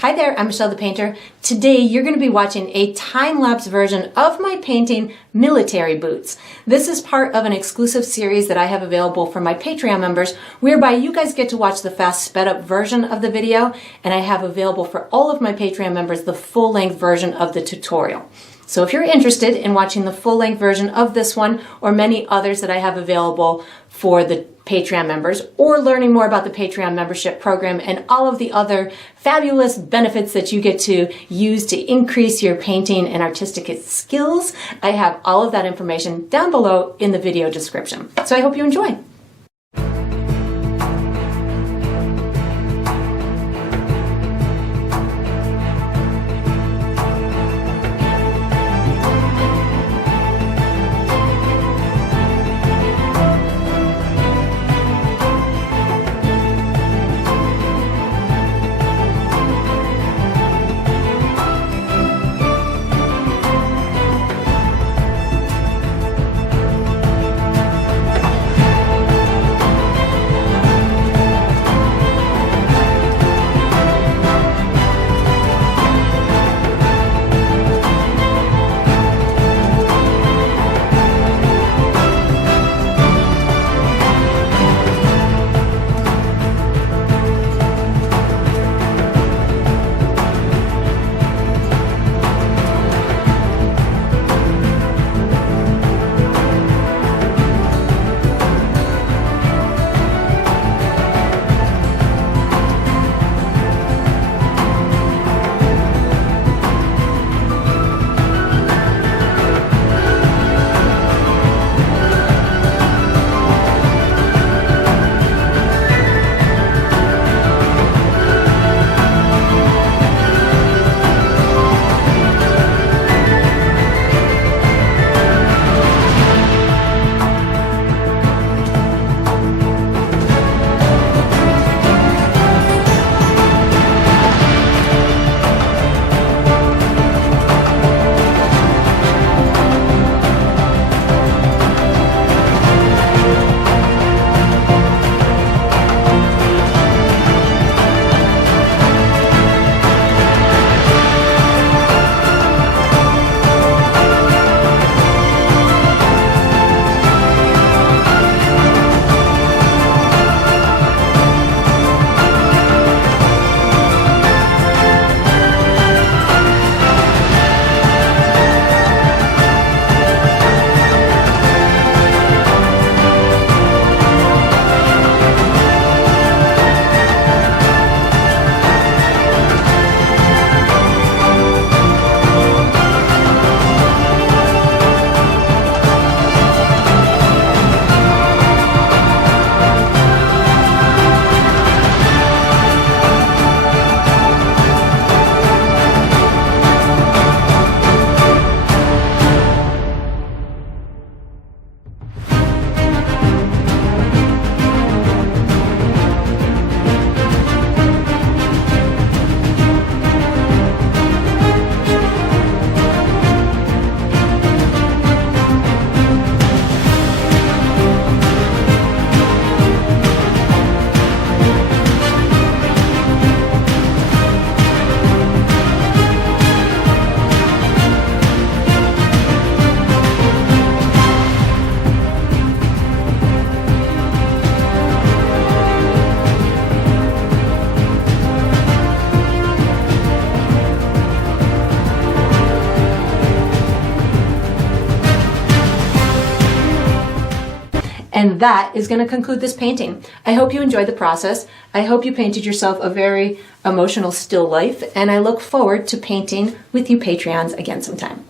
Hi there, I'm Michelle the Painter. Today you're going to be watching a time-lapse version of my painting Military Boots. This is part of an exclusive series that I have available for my Patreon members, whereby you guys get to watch the fast sped-up version of the video, and I have available for all of my Patreon members the full-length version of the tutorial. So if you're interested in watching the full-length version of this one or many others that I have available for the Patreon members, or learning more about the Patreon membership program and all of the other fabulous benefits that you get to use to increase your painting and artistic skills, I have all of that information down below in the video description. So I hope you enjoy. And that is going to conclude this painting. I hope you enjoyed the process. I hope you painted yourself a very emotional still life, and I look forward to painting with you Patreons again sometime.